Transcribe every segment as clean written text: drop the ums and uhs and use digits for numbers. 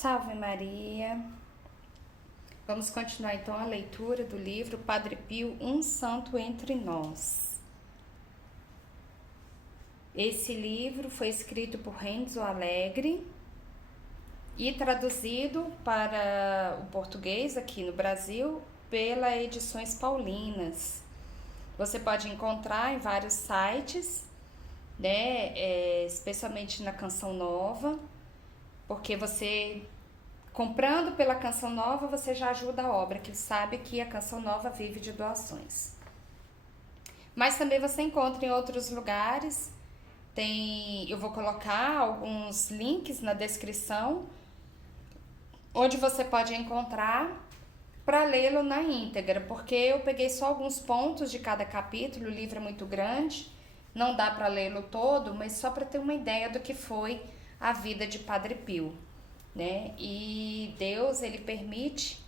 Salve Maria! Vamos continuar então a leitura do livro Padre Pio, um santo entre nós. Esse livro foi escrito por Renzo Alegre e traduzido para o português aqui no Brasil pela Edições Paulinas. Você pode encontrar em vários sites, né, especialmente na Canção Nova, porque você, comprando pela Canção Nova, você já ajuda a obra, que sabe que a Canção Nova vive de doações. Mas também você encontra em outros lugares, eu vou colocar alguns links na descrição, onde você pode encontrar para lê-lo na íntegra, porque eu peguei só alguns pontos de cada capítulo, o livro é muito grande, não dá para lê-lo todo, mas só para ter uma ideia do que foi a vida de Padre Pio, né? E Deus, ele permite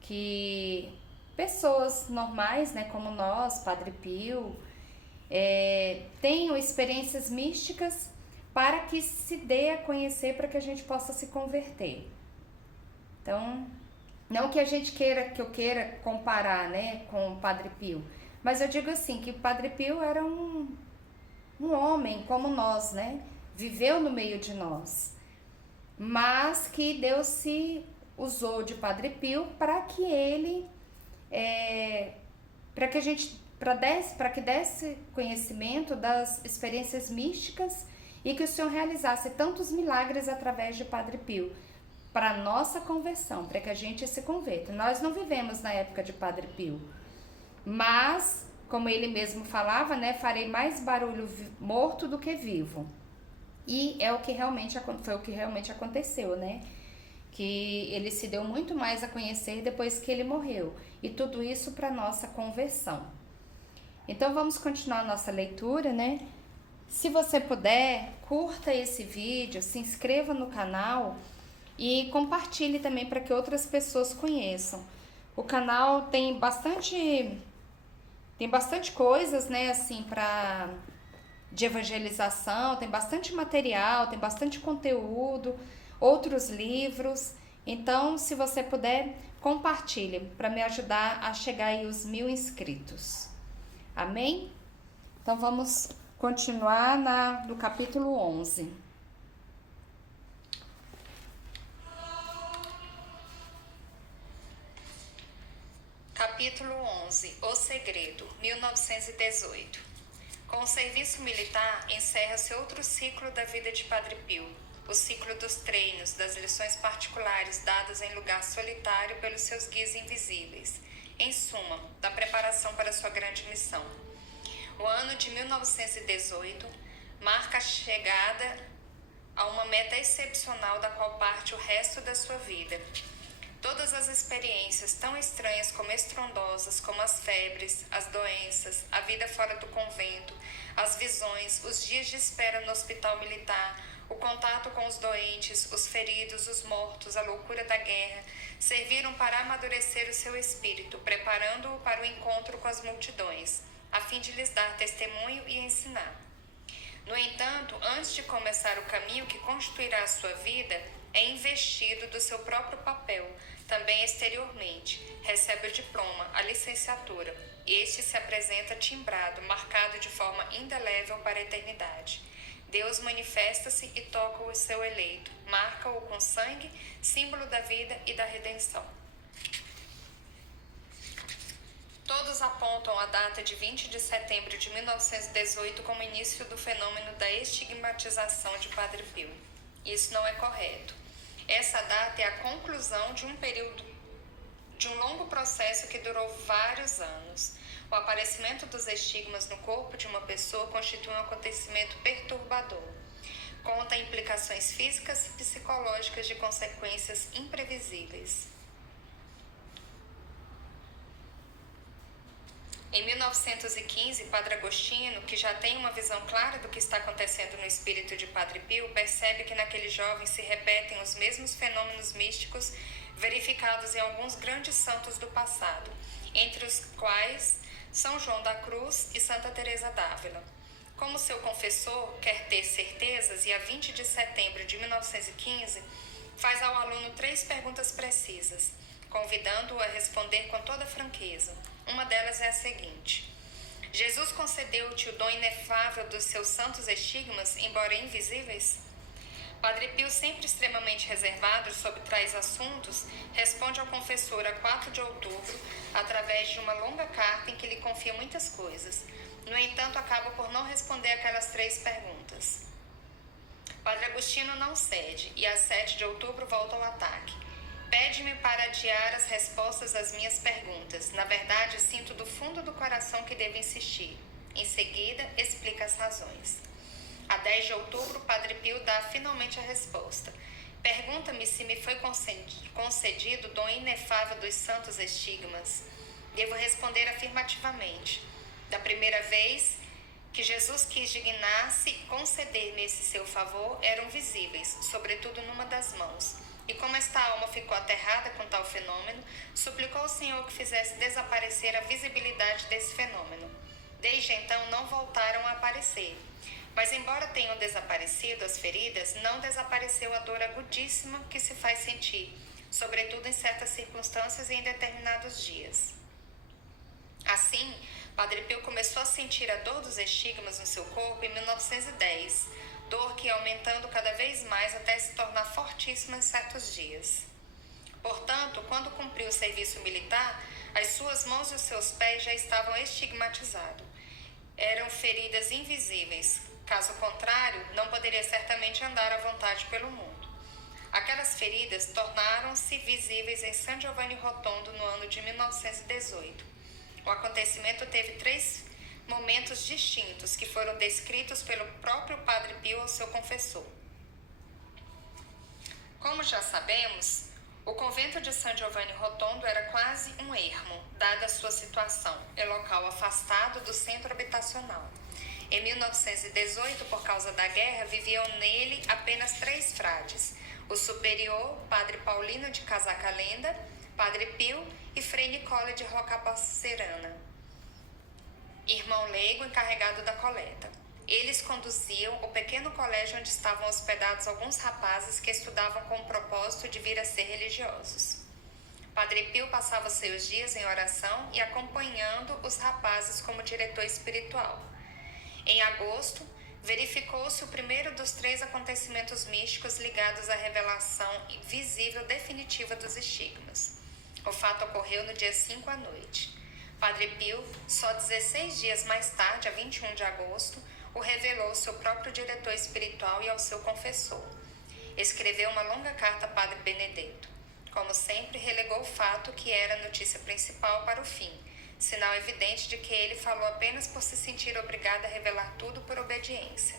que pessoas normais, né, como nós, Padre Pio, tenham experiências místicas para que se dê a conhecer, para que a gente possa se converter. Então, não que eu queira comparar, né, com o Padre Pio, mas eu digo assim, que o Padre Pio era um homem como nós, né? Viveu no meio de nós, mas que Deus se usou de Padre Pio para que ele, para que desse conhecimento das experiências místicas e que o Senhor realizasse tantos milagres através de Padre Pio, para nossa conversão, para que a gente se converta. Nós não vivemos na época de Padre Pio, mas, como ele mesmo falava, né, farei mais barulho morto do que vivo. E foi o que realmente aconteceu, né? Que ele se deu muito mais a conhecer depois que ele morreu. E tudo isso para nossa conversão. Então vamos continuar a nossa leitura, né? Se você puder, curta esse vídeo, se inscreva no canal e compartilhe também para que outras pessoas conheçam. O canal tem bastante coisas, né, assim, de evangelização, tem bastante material, tem bastante conteúdo, outros livros. Então, se você puder, compartilhe para me ajudar a chegar aí os 1000 inscritos. Amém? Então, vamos continuar no capítulo 11. Capítulo 11. O Segredo, 1918. Com o serviço militar, encerra-se outro ciclo da vida de Padre Pio, o ciclo dos treinos, das lições particulares dadas em lugar solitário pelos seus guias invisíveis, em suma, da preparação para sua grande missão. O ano de 1918 marca a chegada a uma meta excepcional da qual parte o resto da sua vida. Todas as experiências, tão estranhas como estrondosas, como as febres, as doenças, a vida fora do convento, as visões, os dias de espera no hospital militar, o contato com os doentes, os feridos, os mortos, a loucura da guerra, serviram para amadurecer o seu espírito, preparando-o para o encontro com as multidões, a fim de lhes dar testemunho e ensinar. No entanto, antes de começar o caminho que constituirá a sua vida, é investido do seu próprio papel, também exteriormente, recebe o diploma, a licenciatura, e este se apresenta timbrado, marcado de forma indelével para a eternidade. Deus manifesta-se e toca o seu eleito, marca-o com sangue, símbolo da vida e da redenção. Todos apontam a data de 20 de setembro de 1918 como início do fenômeno da estigmatização de Padre Pio. Isso não é correto. Essa data é a conclusão de um longo processo que durou vários anos. O aparecimento dos estigmas no corpo de uma pessoa constitui um acontecimento perturbador. Conta implicações físicas e psicológicas de consequências imprevisíveis. Em 1915, Padre Agostinho, que já tem uma visão clara do que está acontecendo no espírito de Padre Pio, percebe que naquele jovem se repetem os mesmos fenômenos místicos verificados em alguns grandes santos do passado, entre os quais São João da Cruz e Santa Teresa d'Ávila. Como seu confessor quer ter certezas, e a 20 de setembro de 1915, Faz ao aluno 3 perguntas precisas, convidando-o a responder com toda franqueza. Uma delas é a seguinte: Jesus concedeu-te o dom inefável dos seus santos estigmas, embora invisíveis? Padre Pio, sempre extremamente reservado sobre tais assuntos, responde ao confessor a 4 de outubro, através de uma longa carta em que lhe confia muitas coisas. No entanto, acaba por não responder aquelas 3 perguntas. Padre Agostinho não cede e, a 7 de outubro, volta ao ataque. Pede-me para adiar as respostas às minhas perguntas. Na verdade, sinto do fundo do coração que devo insistir. Em seguida, explica as razões. A 10 de outubro, Padre Pio dá finalmente a resposta. Pergunta-me se me foi concedido o dom inefável dos santos estigmas. Devo responder afirmativamente. Da primeira vez que Jesus quis dignar-se conceder-me esse seu favor, eram visíveis, sobretudo numa das mãos. E como esta alma ficou aterrada com tal fenômeno, suplicou ao Senhor que fizesse desaparecer a visibilidade desse fenômeno. Desde então não voltaram a aparecer. Mas embora tenham desaparecido as feridas, não desapareceu a dor agudíssima que se faz sentir, sobretudo em certas circunstâncias e em determinados dias. Assim, Padre Pio começou a sentir a dor dos estigmas no seu corpo em 1910, dor que ia aumentando cada vez mais até se tornar fortíssima em certos dias. Portanto, quando cumpriu o serviço militar, as suas mãos e os seus pés já estavam estigmatizados. Eram feridas invisíveis. Caso contrário, não poderia certamente andar à vontade pelo mundo. Aquelas feridas tornaram-se visíveis em San Giovanni Rotondo no ano de 1918. O acontecimento teve 3 momentos distintos que foram descritos pelo próprio Padre Pio ao seu confessor. Como já sabemos, o convento de San Giovanni Rotondo era quase um ermo, dada a sua situação, em local afastado do centro habitacional. Em 1918, por causa da guerra, viviam nele apenas 3 frades: o superior, Padre Paulino de Casacalenda, Padre Pio e Frei Nicola de Rocabacerana, irmão leigo encarregado da coleta. Eles conduziam o pequeno colégio onde estavam hospedados alguns rapazes que estudavam com o propósito de vir a ser religiosos. Padre Pio passava seus dias em oração e acompanhando os rapazes como diretor espiritual. Em agosto, verificou-se o primeiro dos 3 acontecimentos místicos ligados à revelação visível definitiva dos estigmas. O fato ocorreu no dia 5 à noite. Padre Pio, só 16 dias mais tarde, a 21 de agosto, o revelou ao seu próprio diretor espiritual e ao seu confessor. Escreveu uma longa carta a Padre Benedetto. Como sempre, relegou o fato que era a notícia principal para o fim, sinal evidente de que ele falou apenas por se sentir obrigado a revelar tudo por obediência.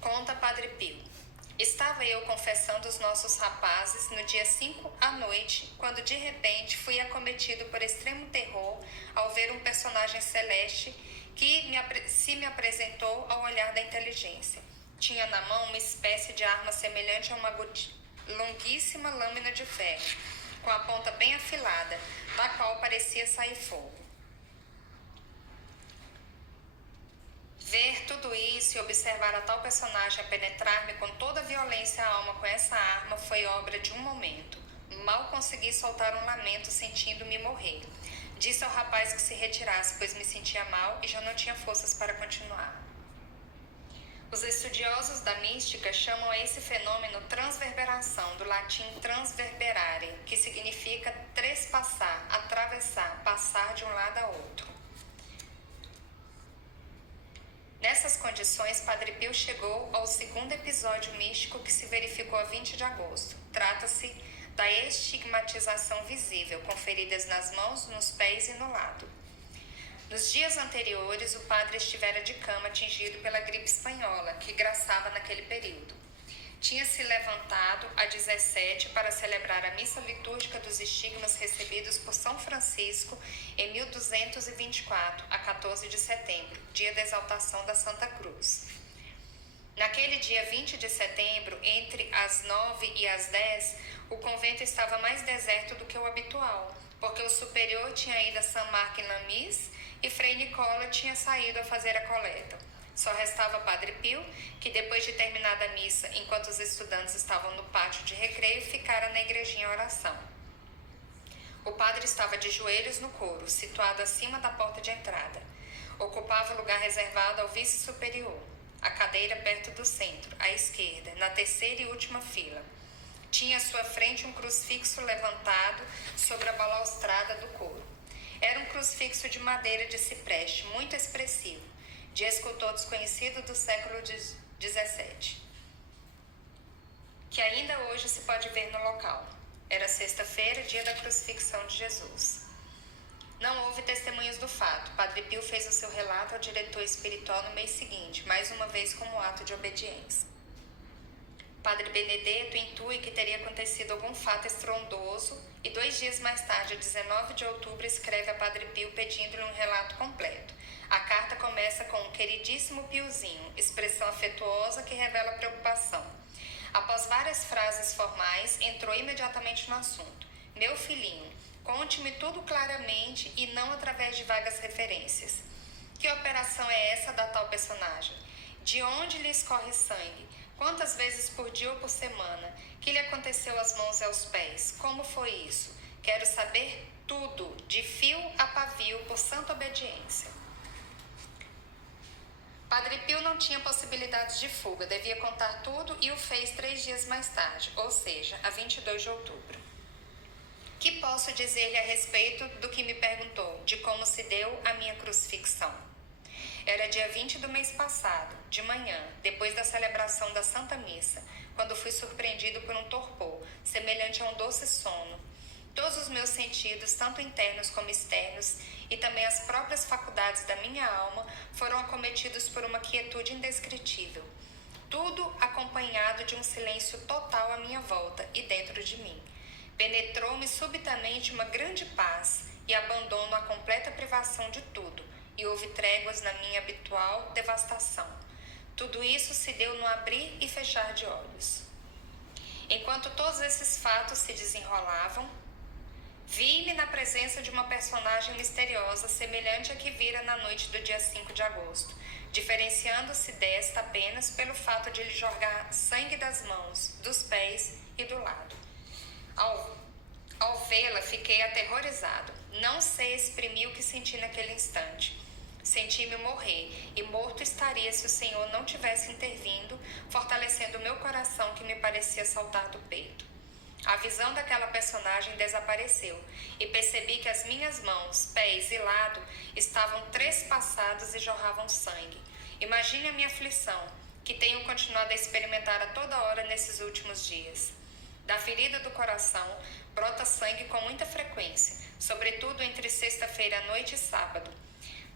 Conta Padre Pio. Estava eu confessando os nossos rapazes no dia 5 à noite, quando de repente fui acometido por extremo terror ao ver um personagem celeste que se me apresentou ao olhar da inteligência. Tinha na mão uma espécie de arma semelhante a uma longuíssima lâmina de ferro, com a ponta bem afilada, da qual parecia sair fogo. Ver tudo isso e observar a tal personagem a penetrar-me com toda a violência a alma com essa arma foi obra de um momento. Mal consegui soltar um lamento sentindo-me morrer. Disse ao rapaz que se retirasse, pois me sentia mal e já não tinha forças para continuar. Os estudiosos da mística chamam a esse fenômeno transverberação, do latim transverberare, que significa trespassar, atravessar, passar de um lado a outro. Nessas condições, Padre Pio chegou ao segundo episódio místico que se verificou a 20 de agosto. Trata-se da estigmatização visível, com feridas nas mãos, nos pés e no lado. Nos dias anteriores, o padre estivera de cama atingido pela gripe espanhola, que graçava naquele período. Tinha se levantado a 17 para celebrar a missa litúrgica dos estigmas recebidos por São Francisco em 1224, a 14 de setembro, dia da exaltação da Santa Cruz. Naquele dia 20 de setembro, entre as 9 e as 10, o convento estava mais deserto do que o habitual, porque o superior tinha ido a São Marco em Lamis e Frei Nicola tinha saído a fazer a coleta. Só restava Padre Pio, que depois de terminada a missa, enquanto os estudantes estavam no pátio de recreio, ficara na igrejinha em oração. O padre estava de joelhos no coro, situado acima da porta de entrada. Ocupava o lugar reservado ao vice-superior, a cadeira perto do centro, à esquerda, na terceira e última fila. Tinha à sua frente um crucifixo levantado sobre a balaustrada do coro. Era um crucifixo de madeira de cipreste, muito expressivo, de escultor desconhecido do século XVII, que ainda hoje se pode ver no local. Era sexta-feira, dia da crucifixão de Jesus. Não houve testemunhas do fato. Padre Pio fez o seu relato ao diretor espiritual no mês seguinte, mais uma vez como ato de obediência. Padre Benedetto intui que teria acontecido algum fato estrondoso e 2 dias mais tarde, 19 de outubro, escreve a Padre Pio pedindo-lhe um relato completo. A carta começa com um queridíssimo Piozinho, expressão afetuosa que revela preocupação. Após várias frases formais, entrou imediatamente no assunto. Meu filhinho, conte-me tudo claramente e não através de vagas referências. Que operação é essa da tal personagem? De onde lhe escorre sangue? Quantas vezes por dia ou por semana? Que lhe aconteceu às mãos e aos pés? Como foi isso? Quero saber tudo, de fio a pavio, por santa obediência. Padre Pio não tinha possibilidades de fuga, devia contar tudo e o fez 3 dias mais tarde, ou seja, a 22 de outubro. Que posso dizer-lhe a respeito do que me perguntou, de como se deu a minha crucifixão? Era dia 20 do mês passado, de manhã, depois da celebração da Santa Missa, quando fui surpreendido por um torpor, semelhante a um doce sono. Todos os meus sentidos, tanto internos como externos, e também as próprias faculdades da minha alma, foram acometidos por uma quietude indescritível. Tudo acompanhado de um silêncio total à minha volta e dentro de mim. Penetrou-me subitamente uma grande paz e abandono à completa privação de tudo, e houve tréguas na minha habitual devastação. Tudo isso se deu no abrir e fechar de olhos. Enquanto todos esses fatos se desenrolavam, vi-me na presença de uma personagem misteriosa semelhante à que vira na noite do dia 5 de agosto, diferenciando-se desta apenas pelo fato de lhe jorrar sangue das mãos, dos pés e do lado. Ao vê-la, fiquei aterrorizado. Não sei exprimir o que senti naquele instante. Senti-me morrer, e morto estaria se o Senhor não tivesse intervindo, fortalecendo o meu coração que me parecia saltar do peito. A visão daquela personagem desapareceu, e percebi que as minhas mãos, pés e lado estavam trespassados e jorravam sangue. Imagine a minha aflição, que tenho continuado a experimentar a toda hora nesses últimos dias. Da ferida do coração brota sangue com muita frequência, sobretudo entre sexta-feira à noite e sábado.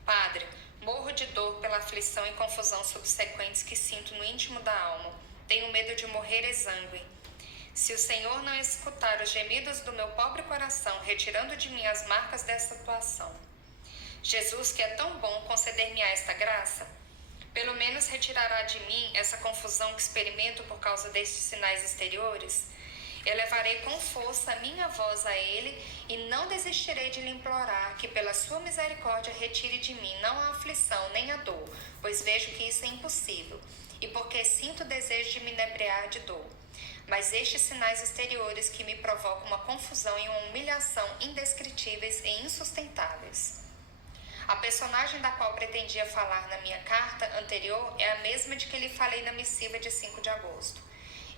Padre, morro de dor pela aflição e confusão subsequentes que sinto no íntimo da alma. Tenho medo de morrer exângue. Se o Senhor não escutar os gemidos do meu pobre coração, retirando de mim as marcas dessa atuação. Jesus, que é tão bom, conceder-me-á esta graça? Pelo menos retirará de mim essa confusão que experimento por causa destes sinais exteriores? Elevarei com força a minha voz a Ele e não desistirei de lhe implorar que pela sua misericórdia retire de mim não a aflição nem a dor, pois vejo que isso é impossível, e porque sinto o desejo de me inebriar de dor. Mas estes sinais exteriores que me provocam uma confusão e uma humilhação indescritíveis e insustentáveis. A personagem da qual pretendia falar na minha carta anterior é a mesma de que lhe falei na missiva de 5 de agosto.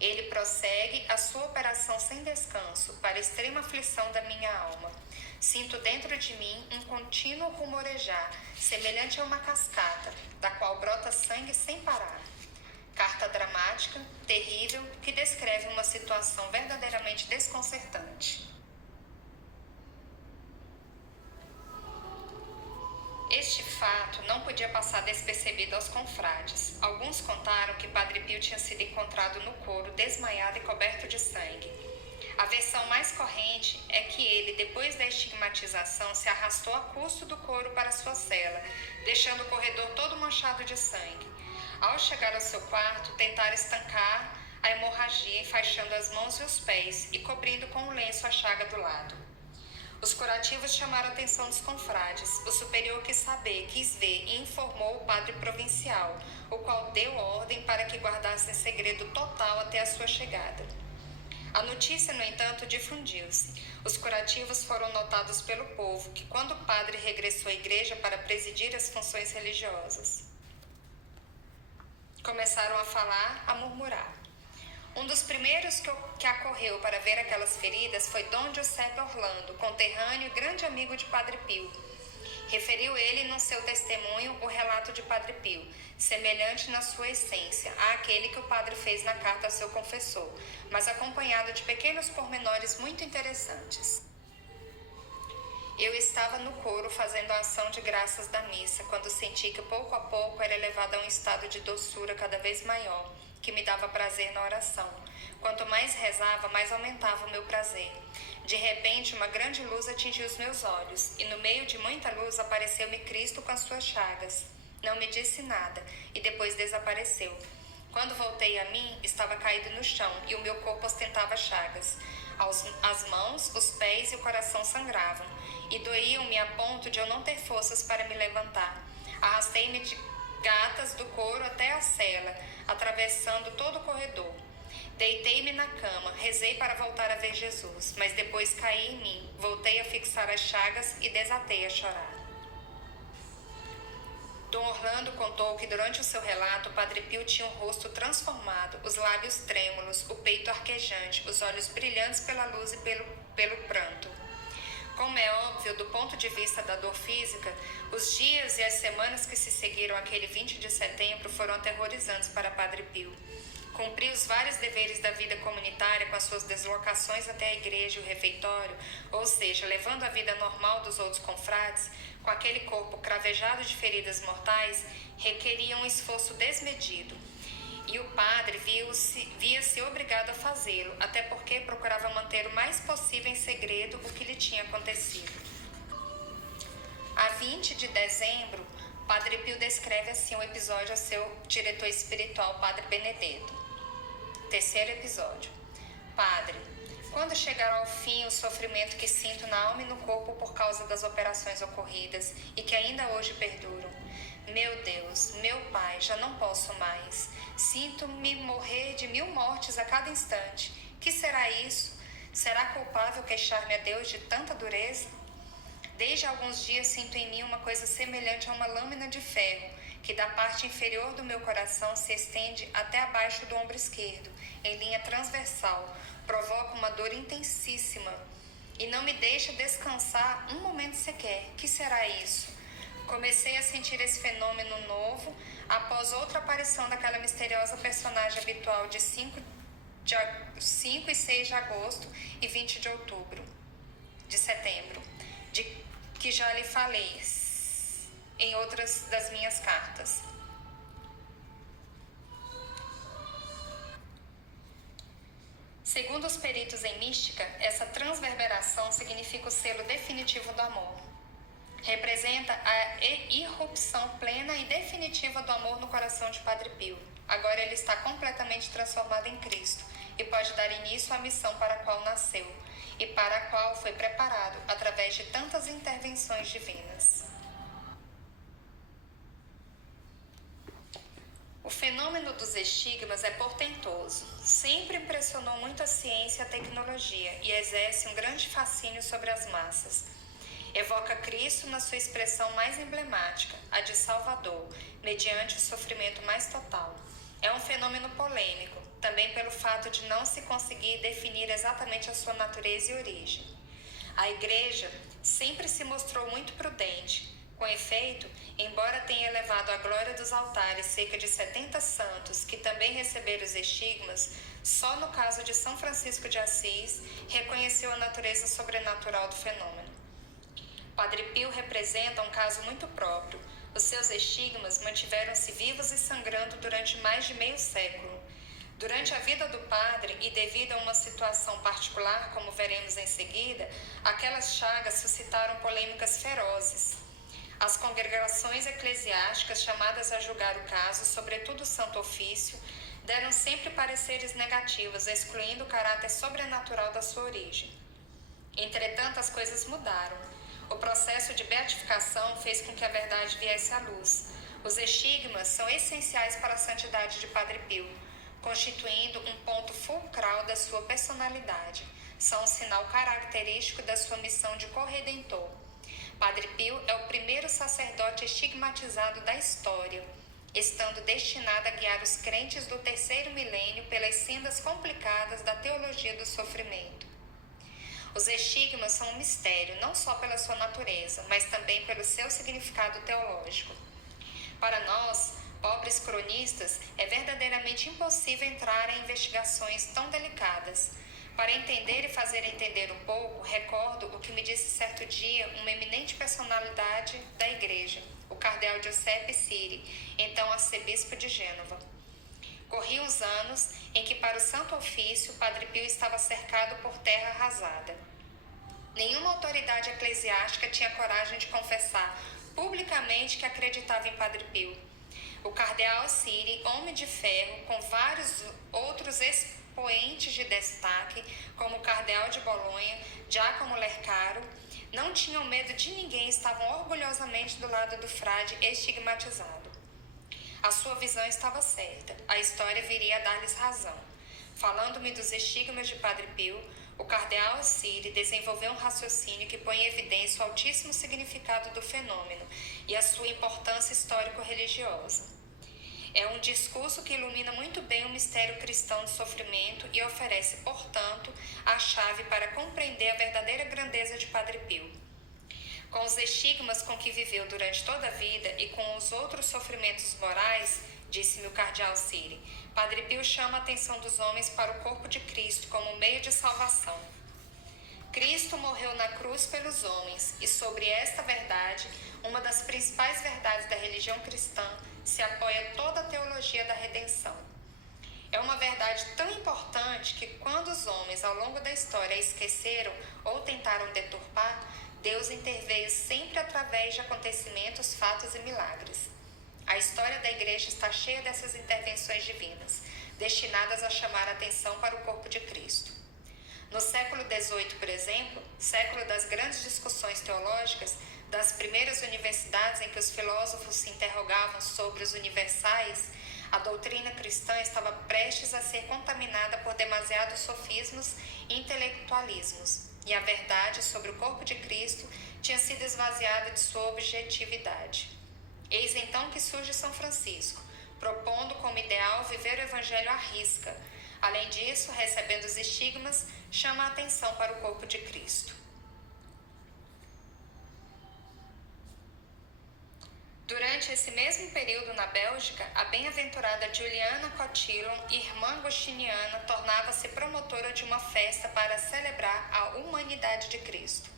Ele prossegue a sua operação sem descanso para a extrema aflição da minha alma. Sinto dentro de mim um contínuo rumorejar, semelhante a uma cascata, da qual brota sangue sem parar. Carta dramática, terrível, que descreve uma situação verdadeiramente desconcertante. Este fato não podia passar despercebido aos confrades. Alguns contaram que Padre Pio tinha sido encontrado no coro, desmaiado e coberto de sangue. A versão mais corrente é que ele, depois da estigmatização, se arrastou a custo do coro para sua cela, deixando o corredor todo manchado de sangue. Ao chegar ao seu quarto, tentara estancar a hemorragia, enfaixando as mãos e os pés e cobrindo com um lenço a chaga do lado. Os curativos chamaram a atenção dos confrades. O superior quis saber, quis ver e informou o padre provincial, o qual deu ordem para que guardassem segredo total até a sua chegada. A notícia, no entanto, difundiu-se. Os curativos foram notados pelo povo, que quando o padre regressou à igreja para presidir as funções religiosas, começaram a falar, a murmurar. Um dos primeiros que acorreu para ver aquelas feridas foi Dom Giuseppe Orlando, conterrâneo e grande amigo de Padre Pio. Referiu ele no seu testemunho o relato de Padre Pio, semelhante na sua essência àquele que o padre fez na carta a seu confessor, mas acompanhado de pequenos pormenores muito interessantes. Eu estava no coro fazendo a ação de graças da missa, quando senti que pouco a pouco era elevada a um estado de doçura cada vez maior, que me dava prazer na oração. Quanto mais rezava, mais aumentava o meu prazer. De repente, uma grande luz atingiu os meus olhos, e no meio de muita luz apareceu-me Cristo com as suas chagas. Não me disse nada, e depois desapareceu. Quando voltei a mim, estava caído no chão, e o meu corpo ostentava chagas. As mãos, os pés e o coração sangravam, e doíam-me a ponto de eu não ter forças para me levantar. Arrastei-me de gatas do coro até a cela, atravessando todo o corredor. Deitei-me na cama, rezei para voltar a ver Jesus, mas depois caí em mim, voltei a fixar as chagas e desatei a chorar. Dom Orlando contou que durante o seu relato, Padre Pio tinha o rosto transformado, os lábios trêmulos, o peito arquejante, os olhos brilhantes pela luz e pelo pranto. Como é óbvio, do ponto de vista da dor física, os dias e as semanas que se seguiram àquele 20 de setembro foram aterrorizantes para Padre Pio. Cumpriu os vários deveres da vida comunitária com as suas deslocações até a igreja e o refeitório, ou seja, levando a vida normal dos outros confrades, com aquele corpo cravejado de feridas mortais, requeria um esforço desmedido. E o padre via-se obrigado a fazê-lo, até porque procurava manter o mais possível em segredo o que lhe tinha acontecido. A 20 de dezembro, Padre Pio descreve assim um episódio a seu diretor espiritual, Padre Benedetto. Terceiro episódio. Padre, quando chegar ao fim o sofrimento que sinto na alma e no corpo por causa das operações ocorridas e que ainda hoje perduram, meu Deus, meu Pai, já não posso mais. Sinto-me morrer de 1000 mortes a cada instante. Que será isso? Será culpável queixar-me a Deus de tanta dureza? Desde alguns dias sinto em mim uma coisa semelhante a uma lâmina de ferro, que da parte inferior do meu coração se estende até abaixo do ombro esquerdo, em linha transversal, provoca uma dor intensíssima e não me deixa descansar um momento sequer. Que será isso? Comecei a sentir esse fenômeno novo após outra aparição daquela misteriosa personagem habitual de 5 e 6 de agosto e 20 de setembro, de que já lhe falei em outras das minhas cartas. Segundo os peritos em mística, essa transverberação significa o selo definitivo do amor. Representa a irrupção plena e definitiva do amor no coração de Padre Pio. Agora ele está completamente transformado em Cristo e pode dar início à missão para a qual nasceu e para a qual foi preparado através de tantas intervenções divinas. O fenômeno dos estigmas é portentoso. Sempre impressionou muito a ciência e a tecnologia e exerce um grande fascínio sobre as massas. Evoca Cristo na sua expressão mais emblemática, a de Salvador, mediante o sofrimento mais total. É um fenômeno polêmico, também pelo fato de não se conseguir definir exatamente a sua natureza e origem. A Igreja sempre se mostrou muito prudente. Com efeito, embora tenha elevado à glória dos altares cerca de 70 santos que também receberam os estigmas, só no caso de São Francisco de Assis reconheceu a natureza sobrenatural do fenômeno. Padre Pio representa um caso muito próprio. Os seus estigmas mantiveram-se vivos e sangrando durante mais de meio século. Durante a vida do padre e devido a uma situação particular, como veremos em seguida, aquelas chagas suscitaram polêmicas ferozes. As congregações eclesiásticas chamadas a julgar o caso, sobretudo o Santo Ofício, deram sempre pareceres negativos, excluindo o caráter sobrenatural da sua origem. Entretanto, as coisas mudaram. O processo de beatificação fez com que a verdade viesse à luz. Os estigmas são essenciais para a santidade de Padre Pio, constituindo um ponto fulcral da sua personalidade. São um sinal característico da sua missão de corredentor. Padre Pio é o primeiro sacerdote estigmatizado da história, estando destinado a guiar os crentes do terceiro milênio pelas sendas complicadas da teologia do sofrimento. Os estigmas são um mistério, não só pela sua natureza, mas também pelo seu significado teológico. Para nós, pobres cronistas, é verdadeiramente impossível entrar em investigações tão delicadas. Para entender e fazer entender um pouco, recordo o que me disse certo dia uma eminente personalidade da Igreja, o cardeal Giuseppe Siri, então arcebispo de Gênova. Corriam os anos em que, para o Santo Ofício, Padre Pio estava cercado por terra arrasada. Nenhuma autoridade eclesiástica tinha coragem de confessar publicamente que acreditava em Padre Pio. O cardeal Siri, homem de ferro, com vários outros expoentes de destaque, como o cardeal de Bolonha, Giacomo Lercaro, não tinham medo de ninguém e estavam orgulhosamente do lado do frade estigmatizado. A sua visão estava certa, a história viria a dar-lhes razão. Falando-me dos estigmas de Padre Pio, o cardeal Siri desenvolveu um raciocínio que põe em evidência o altíssimo significado do fenômeno e a sua importância histórico-religiosa. É um discurso que ilumina muito bem o mistério cristão do sofrimento e oferece, portanto, a chave para compreender a verdadeira grandeza de Padre Pio. Com os estigmas com que viveu durante toda a vida e com os outros sofrimentos morais, disse-me o cardeal Siri, Padre Pio chama a atenção dos homens para o corpo de Cristo como meio de salvação. Cristo morreu na cruz pelos homens e sobre esta verdade, uma das principais verdades da religião cristã, se apoia toda a teologia da redenção. É uma verdade tão importante que quando os homens ao longo da história a esqueceram ou tentaram deturpar, Deus interveio sempre através de acontecimentos, fatos e milagres. A história da Igreja está cheia dessas intervenções divinas, destinadas a chamar a atenção para o corpo de Cristo. No século XVIII, por exemplo, século das grandes discussões teológicas, das primeiras universidades em que os filósofos se interrogavam sobre os universais, a doutrina cristã estava prestes a ser contaminada por demasiados sofismos e intelectualismos, e a verdade sobre o corpo de Cristo tinha sido esvaziada de sua objetividade. Eis então que surge São Francisco, propondo como ideal viver o Evangelho à risca. Além disso, recebendo os estigmas, chama a atenção para o corpo de Cristo. Durante esse mesmo período na Bélgica, a bem-aventurada Juliana Cotillon, irmã agostiniana, tornava-se promotora de uma festa para celebrar a humanidade de Cristo.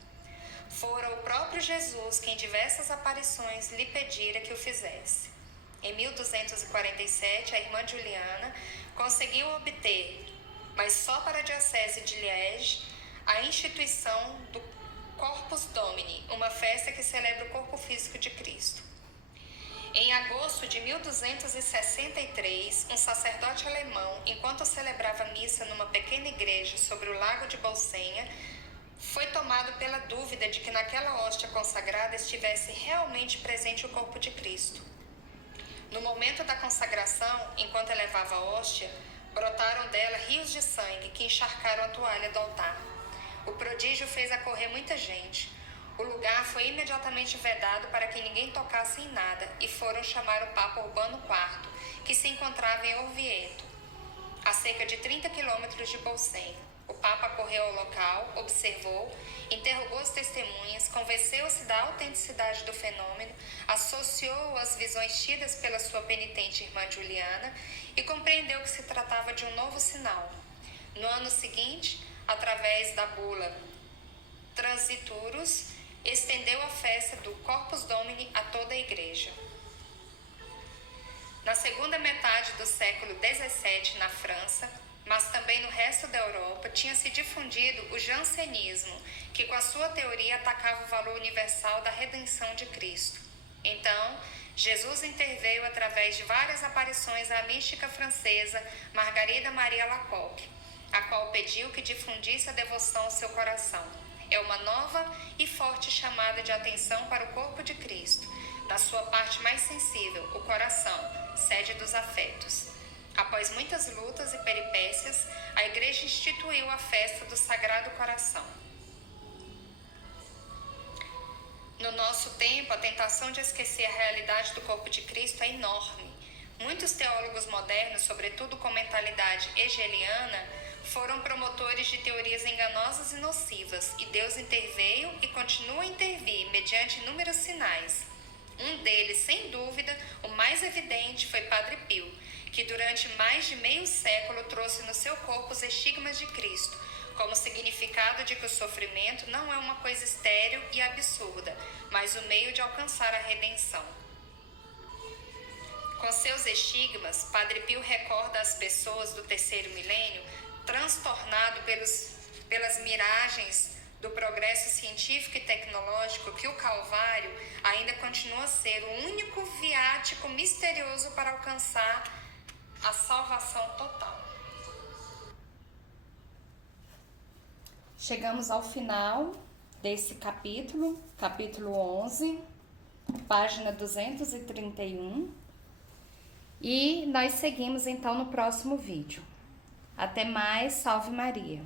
Fora o próprio Jesus que em diversas aparições lhe pedira que o fizesse. Em 1247, a irmã Juliana conseguiu obter, mas só para a diocese de Liège, a instituição do Corpus Domini, uma festa que celebra o corpo físico de Cristo. Em agosto de 1263, um sacerdote alemão, enquanto celebrava missa numa pequena igreja sobre o lago de Bolsenha, foi tomado pela dúvida de que naquela hóstia consagrada estivesse realmente presente o corpo de Cristo. No momento da consagração, enquanto elevava a hóstia, brotaram dela rios de sangue que encharcaram a toalha do altar. O prodígio fez acorrer muita gente. O lugar foi imediatamente vedado para que ninguém tocasse em nada e foram chamar o Papa Urbano IV, que se encontrava em Orvieto, a cerca de 30 quilômetros de Bolsenha. O Papa correu ao local, observou, interrogou as testemunhas, convenceu-se da autenticidade do fenômeno, associou às visões tidas pela sua penitente irmã Juliana e compreendeu que se tratava de um novo sinal. No ano seguinte, através da bula Transiturus, estendeu a festa do Corpus Domini a toda a Igreja. Na segunda metade do século XVII, na França, mas também no resto da Europa, tinha se difundido o jansenismo, que com a sua teoria atacava o valor universal da redenção de Cristo. Então, Jesus interveio através de várias aparições à mística francesa Margarida Maria Lacoque, a qual pediu que difundisse a devoção ao seu coração. É uma nova e forte chamada de atenção para o corpo de Cristo, na sua parte mais sensível, o coração, sede dos afetos. Após muitas lutas e peripécias, a Igreja instituiu a festa do Sagrado Coração. No nosso tempo, a tentação de esquecer a realidade do corpo de Cristo é enorme. Muitos teólogos modernos, sobretudo com mentalidade hegeliana, foram promotores de teorias enganosas e nocivas, e Deus interveio e continua a intervir mediante inúmeros sinais. Um deles, sem dúvida, o mais evidente, foi Padre Pio, que durante mais de meio século trouxe no seu corpo os estigmas de Cristo, como significado de que o sofrimento não é uma coisa estéril e absurda, mas o meio de alcançar a redenção. Com seus estigmas, Padre Pio recorda às pessoas do terceiro milênio, transtornado pelas miragens do progresso científico e tecnológico, que o Calvário ainda continua a ser o único viático misterioso para alcançar a salvação total. Chegamos ao final desse capítulo 11, página 231, e nós seguimos então no próximo vídeo. Até mais, salve Maria!